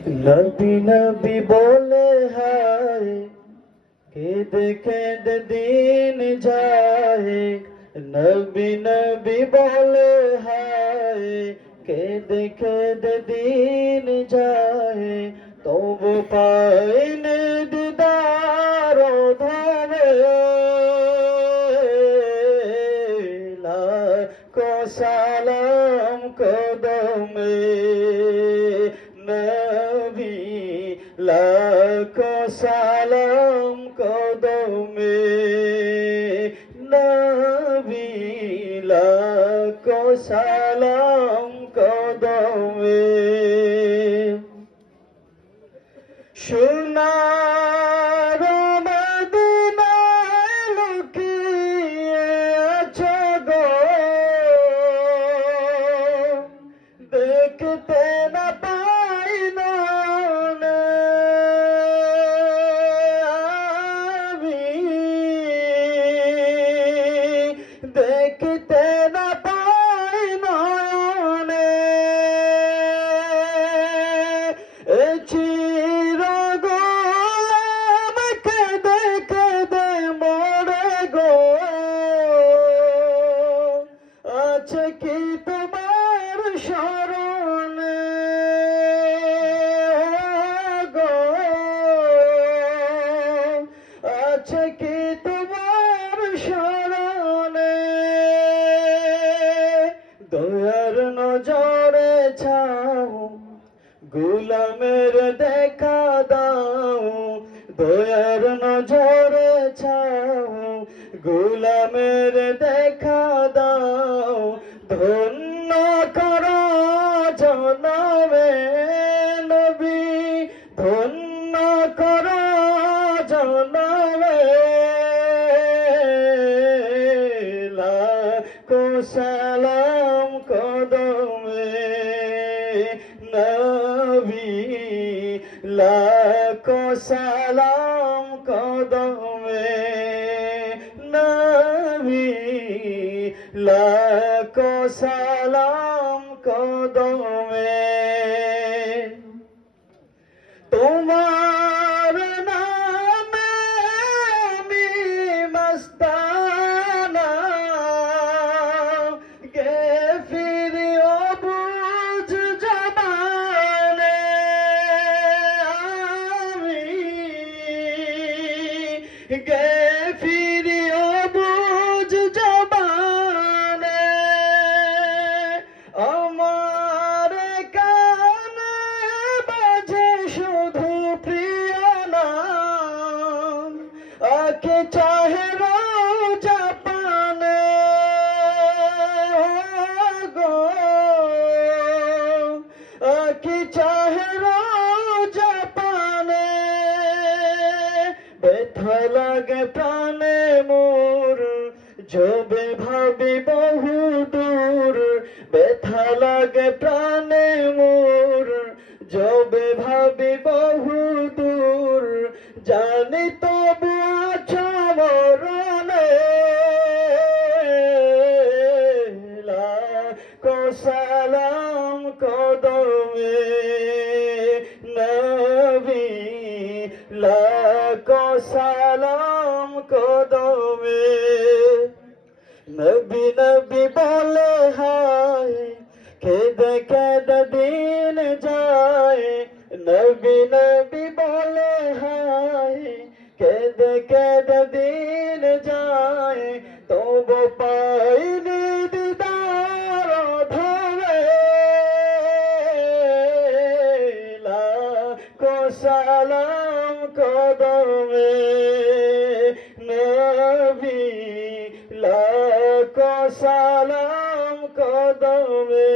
নবী নবী বলে হায় কেঁদে কেঁদে দিন যায়। নবী নবী বলে হায় কেঁদে কেঁদে দিন যায়। তবু পাইনি দিদার ধরে লাখো সালাম কদমে নবী, লাখো সালাম কদমে নবী, লাখো সালাম কদমে। সোনার মদিনায় লুকিয়ে আছো গো, দেখতে না পাই নয়নে আমি, দেখতে না পাই নয়নে চিরগোলাম কেঁদে কেঁদে মরে গো। আছে কি তোমার স্মরণে গো, আছে কি তোমার স্মরণে। দয়ার নজরে চাও গোলামের দেখা দাও, দয়ার নজরে চাও গোলামের দেখা দাও। ধন্য কর জনমে নবী, ধন্য কর জনমে লাখো সালাম কদমে নবী, লাখো সালাম কদমে নবী, লাখো সালাম কদমে। তোমার নামে আমি মস্তানা, গে ফিরি অবুঝ জবানে আমি, গে ফিরি অবুঝ জবানে। আমার কানে বাজে শুধু প্রিয় নাম, আঁখে চাহে রোজা পানে গো, আঁখে চাহে রোজা পানে। ব্যথা লাগে প্রাণে মোর যবে ভাবি বহু দূর, ব্যথা লাগে প্রাণে মোর যবে ভাবি বহু দূর। জানি তবু আছো মরণে লাখো সালাম কদমে নবী, লাখো সালাম কদমে। নবী নবী বলে হায় কেঁদে কেঁদে দিন যায়। নবী নবী বলে হায় কেঁদে কেঁদে দিন যায়। তবু পাইনি দিদার ধরে লাখো সালাম কদমে নবী, লাখো সালাম কদমে।